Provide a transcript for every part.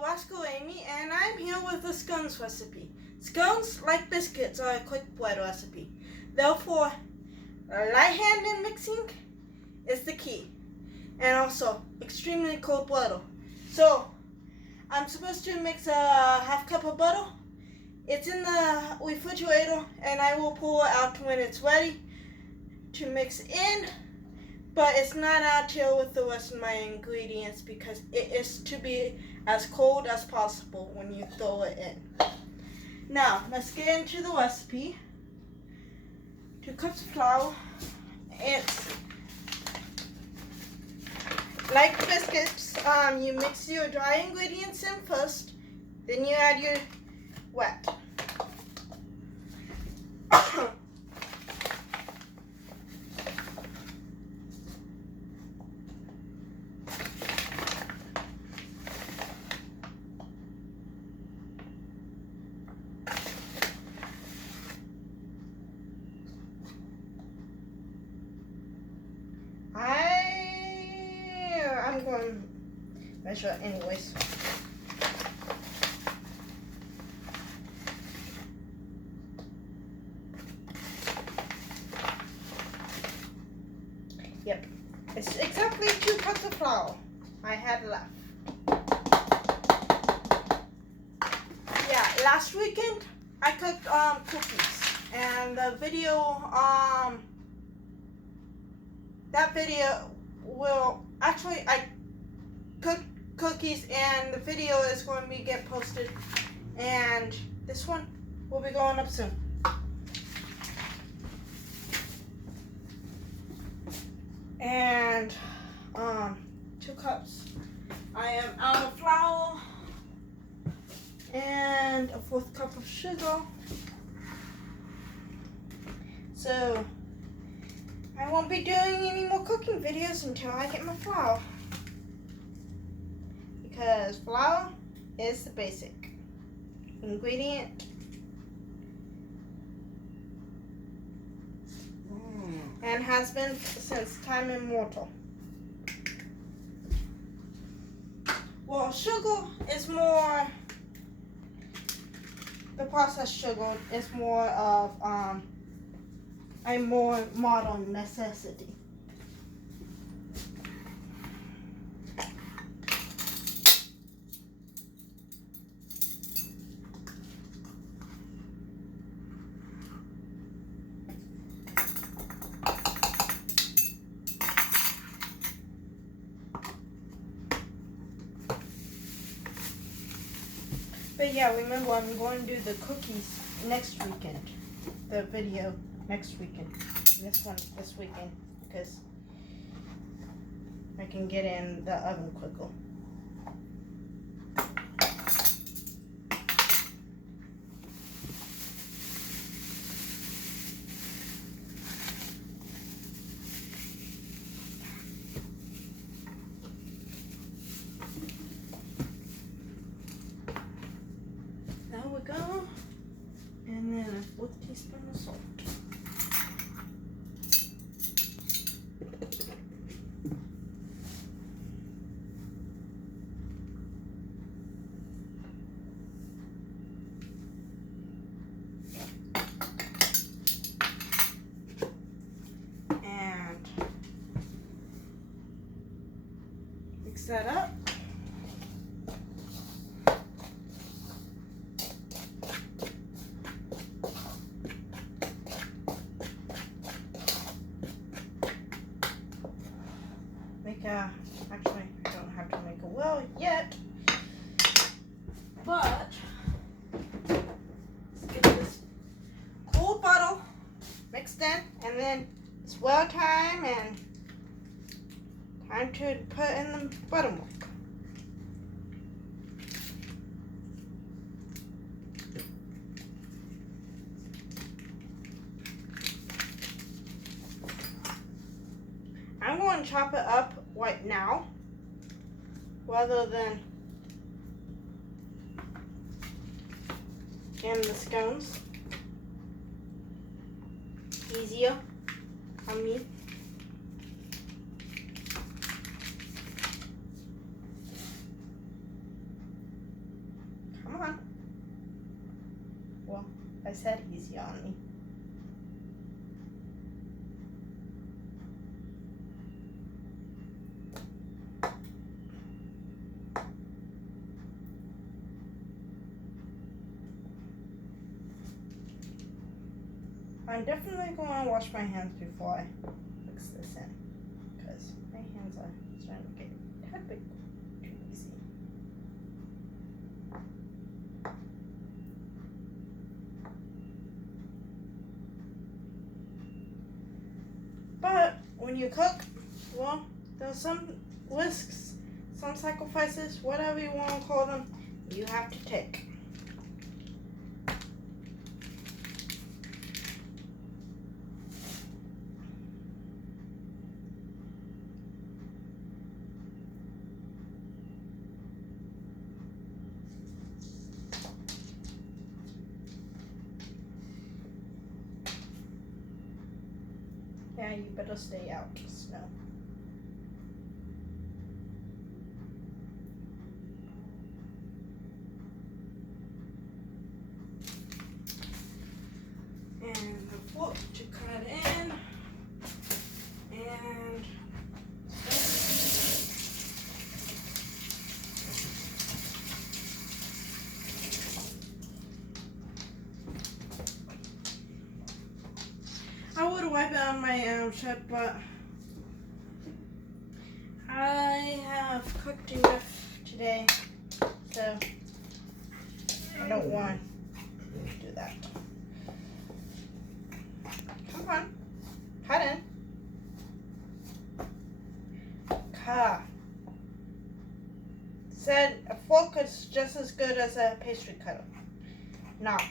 Wasco Amy, and I'm here with a scones recipe. Scones, like biscuits, are a quick bread recipe. Therefore, light-handed mixing is the key, and also extremely cold butter. So, I'm supposed to mix a half cup of butter. It's in the refrigerator, and I will pull it out when it's ready to mix in. But it's not out here with the rest of my ingredients because it is to be as cold as possible when you throw it in. Now, let's get into the recipe. 2 cups of flour. It's like biscuits. You mix your dry ingredients in first, then you add your wet. I'm going to measure it anyways. Yep, it's exactly 2 cups of flour I had left. Yeah, last weekend I cooked cookies, and the video that video will actually I cooked cookies, and the video is going to be get posted, and this one will be going up soon. And 2 cups. I am out of flour, and a 4th cup of sugar. So I won't be doing any more cooking videos until I get my flour, because flour is the basic ingredient and has been since time immemorial. Well, sugar is more, the processed sugar is more of a more modern necessity. But yeah, remember, I'm going to do the cookies next weekend. The video next weekend. This one this weekend, because I can get in the oven quicker. There we go. And then a 4th teaspoon of salt. And mix that up. Actually, I don't have to make a well yet, but let's get this cold butter mixed in, and then it's well time and time to put in the buttermilk. I'm going to chop it up right now, rather than in the scones. Easier on me. I said easy on me. I'm definitely going to wash my hands before I mix this in, because my hands are starting to get a bit too easy. But when you cook, well, there's some risks, some sacrifices, whatever you want to call them, you have to take. Yeah, you better stay out of snow. And the fork to cut in. And I would wipe it on my shirt, but I have cooked enough today, so I don't want to do that. Come on, cut in. Cut. Said a fork is just as good as a pastry cutter. Not.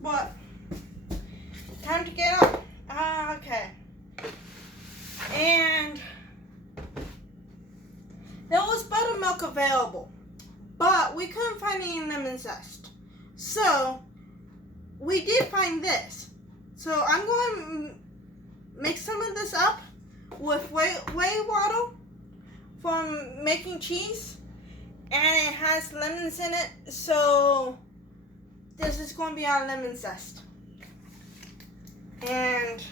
What? Time to get up. Okay. And there was buttermilk available, but we couldn't find any lemon zest. So we did find this. So I'm going to mix some of this up with whey water from making cheese, and it has lemons in it. So this is going to be our lemon zest. And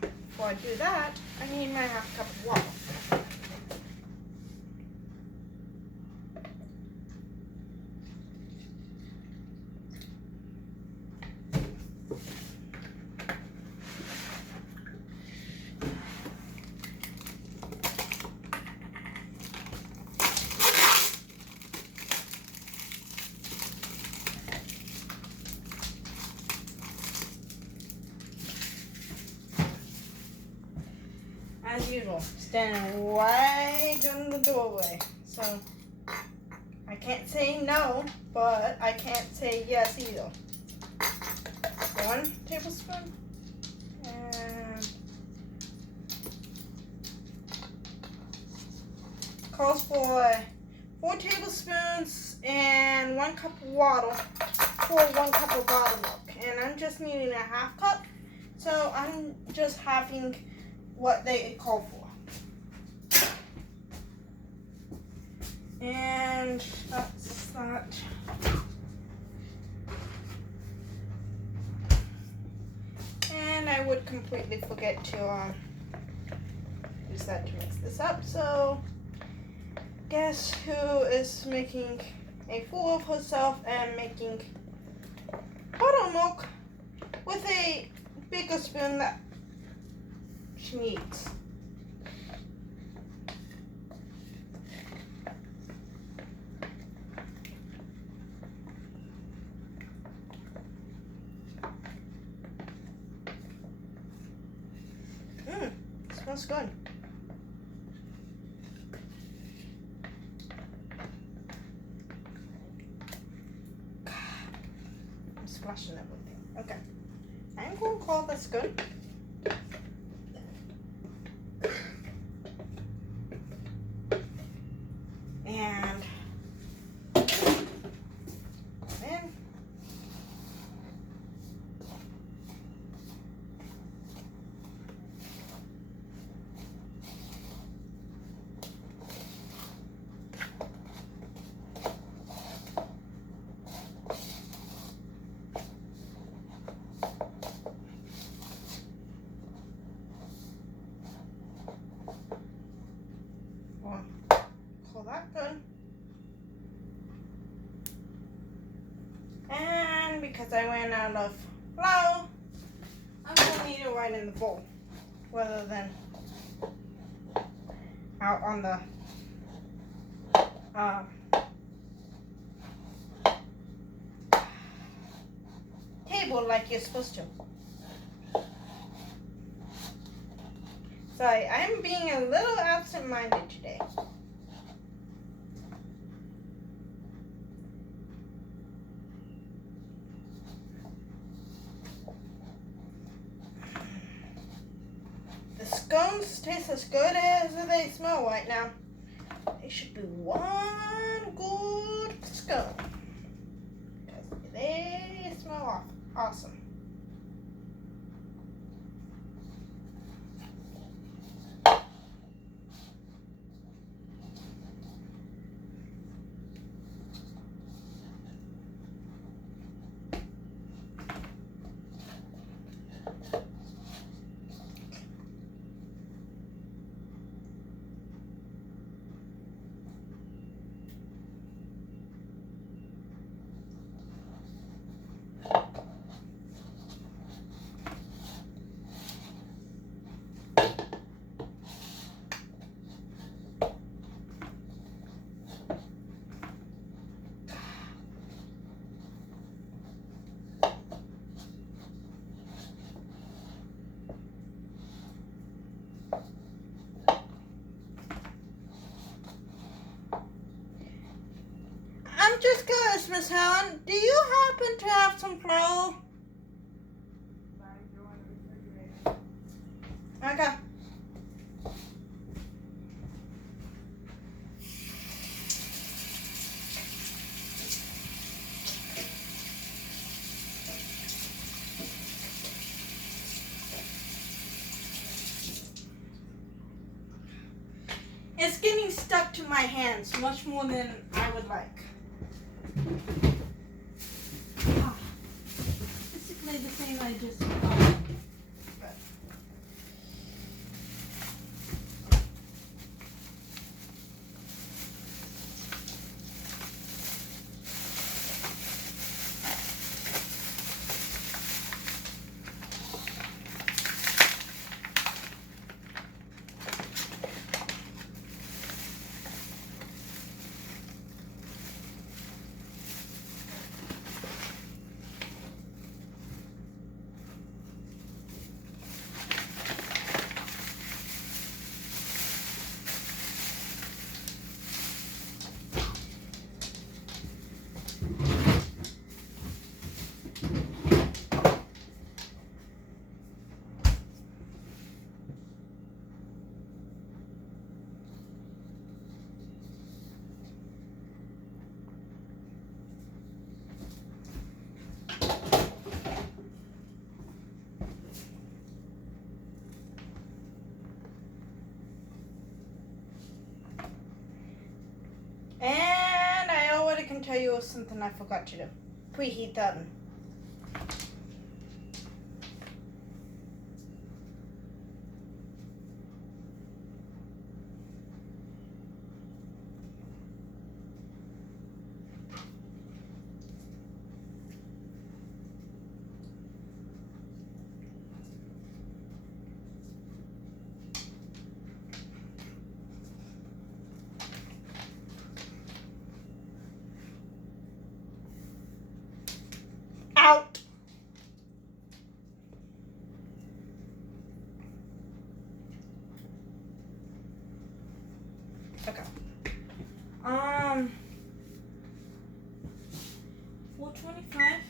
before I do that, I need my half cup of water. As usual, standing right in the doorway. So I can't say no, but I can't say yes either. 1 tablespoon and calls for 4 tablespoons and 1 cup of water for 1 cup of bottled milk. And I'm just needing a half cup, so I'm just having what they call for. And that's that. And I would completely forget to use that to mix this up. So guess who is making a fool of herself and making buttermilk with a bigger spoon that she needs. Smells good. I'm splashing everything. Okay. I'm going to call this good. And then call that good. And because I ran out of flour, I'm going to need it right in the bowl rather than out on the table like you're supposed to. Sorry, I'm being a little absent-minded today. The scones taste as good as they smell right now. They should be one good scone. Because they smell awesome. I'm just curious, Miss Helen, do you happen to have some flour? Okay. It's getting stuck to my hands much more than I would like. mean I just. And I already can tell you something I forgot to do. Preheat the oven. Out. Okay. 425.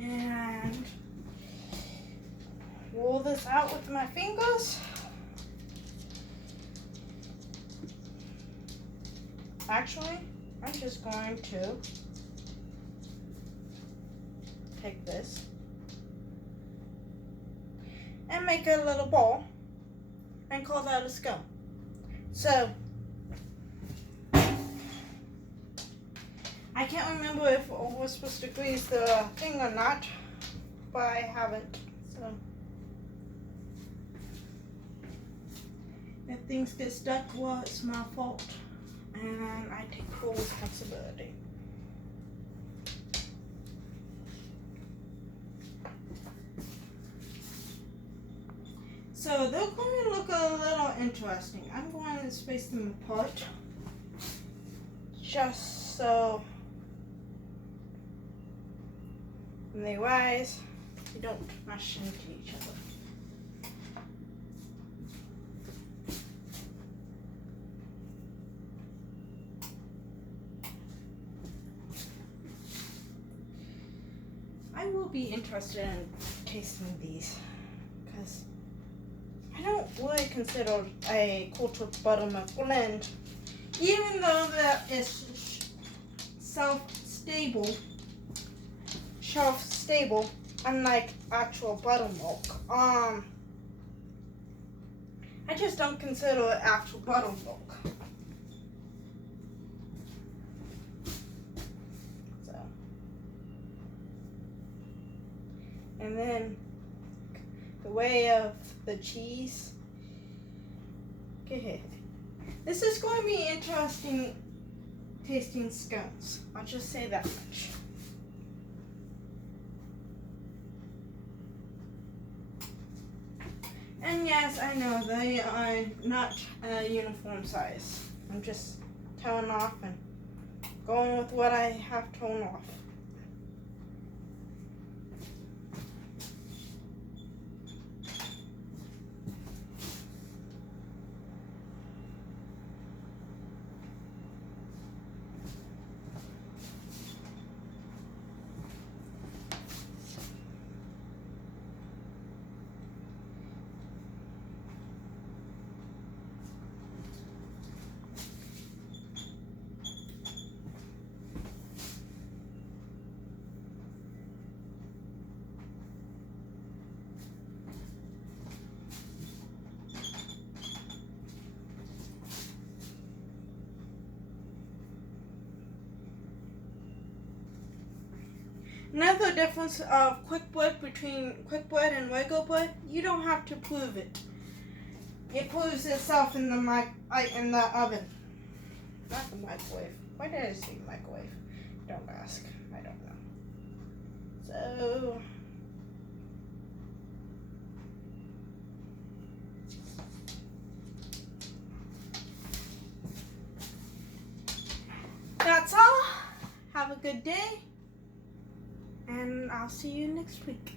And roll this out with my fingers. Actually, I'm just going to take this and make a little ball and call that a scone. So, I can't remember if we're supposed to grease the thing or not, but I haven't. So, if things get stuck, well, it's my fault. And I take full responsibility. So they're going to look a little interesting. I'm going to space them apart just so when they rise, they don't smash into each other. I will be interested in tasting these because I don't really consider a cultured buttermilk blend, even though that is shelf stable, unlike actual buttermilk. I just don't consider it actual buttermilk. And then the way of the cheese. Okay. This is going to be interesting tasting scones. I'll just say that much. And yes, I know they are not a uniform size. I'm just telling off and going with what I have torn off. Another difference of quick bread between quick bread and regular bread, you don't have to prove it. It proves itself in the oven. Not the microwave. Why did I say microwave? Don't ask. I don't know. So that's all. Have a good day. And I'll see you next week.